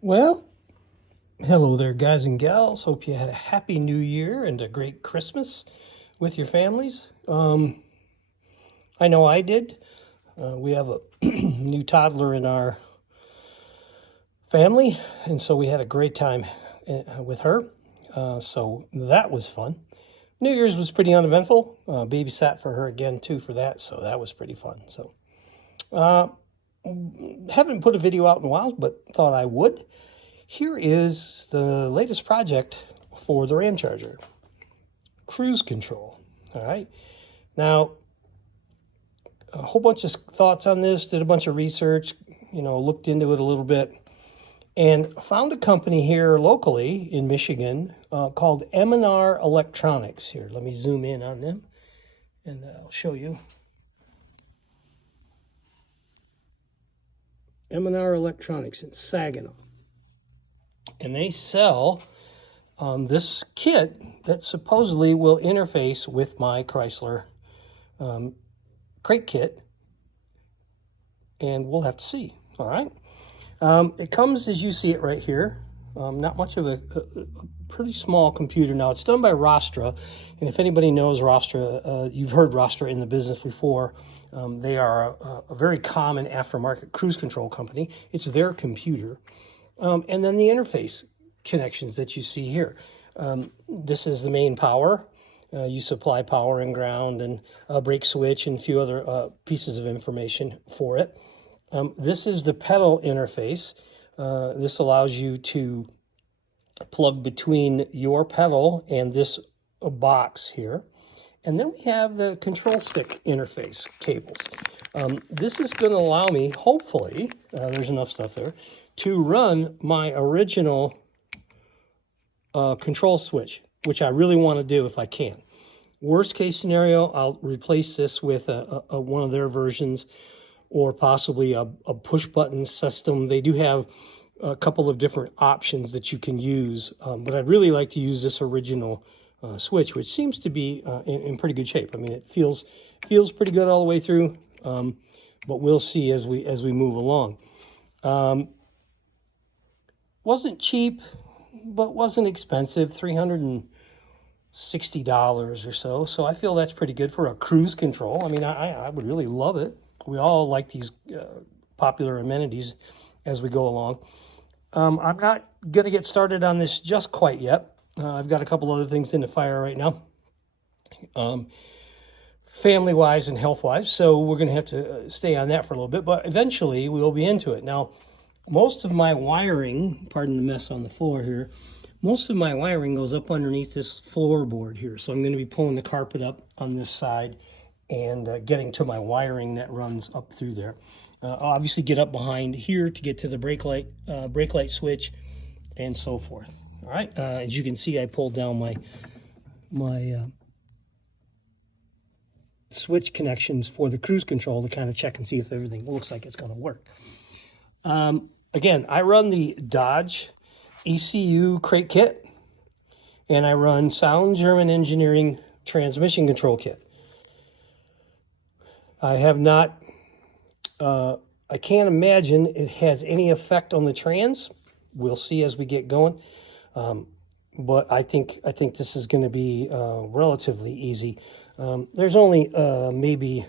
Well, hello there, guys and gals. Hope you had a happy new year and a great Christmas with your families. I know I did. We have a new toddler in our family, and so we had a great time with her. So that was fun. New Year's was pretty uneventful. Babysat for her again, too, for that, so that was pretty fun. So, haven't put a video out in a while, but thought I would. Here is the latest project for the ramcharger. Cruise control. All right. Now, a whole bunch of thoughts on this, did a bunch of research, looked into it a little bit, and found a company here locally in Michigan called M&R Electronics. Here, let me zoom in on them, and I'll show you. M&R Electronics in Saginaw. And they sell this kit that supposedly will interface with my Chrysler crate kit. And we'll have to see, all right? It comes as you see it right here. Not much of a pretty small computer. Now, it's done by Rostra. And if anybody knows Rostra, you've heard Rostra in the business before. They are a very common aftermarket cruise control company. It's their computer. And then the interface connections that you see here. This is the main power. You supply power and ground and a brake switch and a few other pieces of information for it. This is the pedal interface. This allows you to plug between your pedal and this box here. And then we have the control stick interface cables. This is going to allow me, hopefully, there's enough stuff there, to run my original control switch, which I really want to do if I can. Worst case scenario, I'll replace this with one of their versions, or possibly a push button system. They do have a couple of different options that you can use, but I'd really like to use this original switch, which seems to be in pretty good shape. I mean, it feels pretty good all the way through, but we'll see as we move along. Wasn't cheap, but wasn't expensive, $360 or so. So I feel that's pretty good for a cruise control. I mean, I would really love it. We all like these popular amenities as we go along. I'm not going to get started on this just quite yet. I've got a couple other things in the fire right now, family-wise and health-wise. So we're going to have to stay on that for a little bit, but eventually we will be into it. Now, most of my wiring, pardon the mess on the floor here, most of my wiring goes up underneath this floorboard here. So I'm going to be pulling the carpet up on this side and getting to my wiring that runs up through there. I'll obviously get up behind here to get to the brake light switch and so forth. All right, as you can see, I pulled down my switch connections for the cruise control to kind of check and see if everything looks like it's going to work. Again, I run the Dodge ECU crate kit, and I run Sound German Engineering transmission control kit. I have not, I can't imagine it has any effect on the trans. We'll see as we get going. But I think this is going to be relatively easy. There's only maybe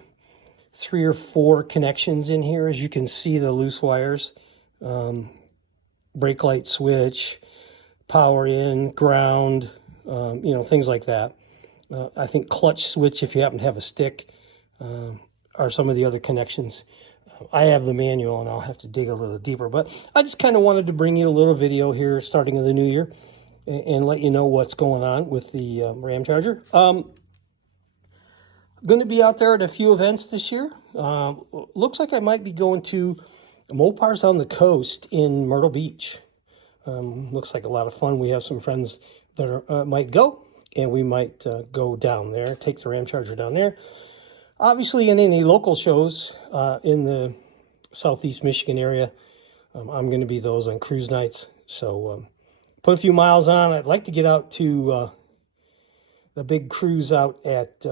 3 or 4 connections in here. As you can see, the loose wires, brake light switch, power in, ground, things like that. I think clutch switch, if you happen to have a stick, are some of the other connections. I have the manual and I'll have to dig a little deeper, but I just kind of wanted to bring you a little video here starting of the new year and let you know what's going on with the ramcharger. I'm going to be out there at a few events this year. Looks like I might be going to Mopar's on the Coast in Myrtle Beach. Looks like a lot of fun. We have some friends that might go, and we might go down there, take the ramcharger down there. Obviously, in any local shows in the Southeast Michigan area, I'm going to be those on cruise nights. So put a few miles on. I'd like to get out to the big cruise out at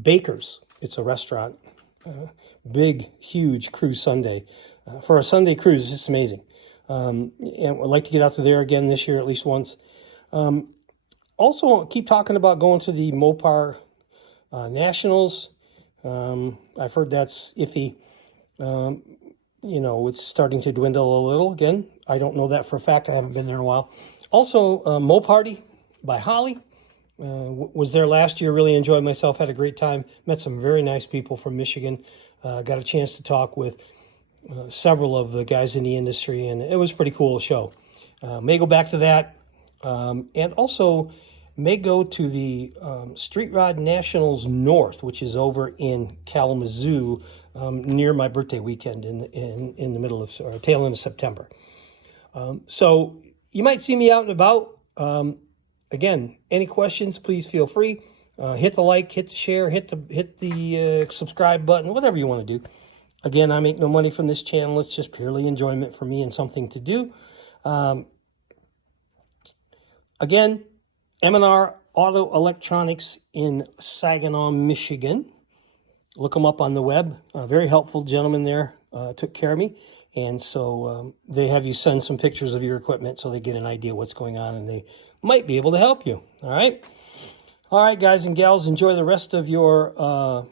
Baker's. It's a restaurant. Big, huge cruise Sunday. For a Sunday cruise, it's just amazing. and I'd like to get out to there again this year at least once. Also, keep talking about going to the Mopar Nationals. I've heard that's iffy. You know, it's starting to dwindle a little again. I don't know that for a fact. I haven't been there in a while. Also, Mo Party by Holly. Was there last year, really enjoyed myself, had a great time, met some very nice people from Michigan, got a chance to talk with several of the guys in the industry, and it was a pretty cool show. May go back to that, and also may go to the Street Rod Nationals North, which is over in Kalamazoo, near my birthday weekend in the middle of, or tail end of September. So you might see me out and about. Again, any questions, please feel free. Hit the like, hit the share, hit the subscribe button, whatever you want to do. Again, I make no money from this channel. It's just purely enjoyment for me and something to do. Again, M&R Auto Electronics in Saginaw, Michigan. Look them up on the web. Very helpful gentleman there took care of me. And so they have you send some pictures of your equipment so they get an idea what's going on, and they might be able to help you. All right? All right, guys and gals, enjoy the rest of your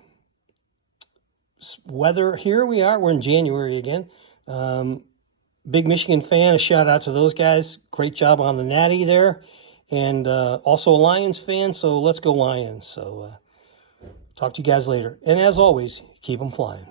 weather. Here we are. We're in January again. Big Michigan fan. A shout out to those guys. Great job on the Natty there. And also a Lions fan, so let's go Lions. So talk to you guys later. And as always, keep them flying.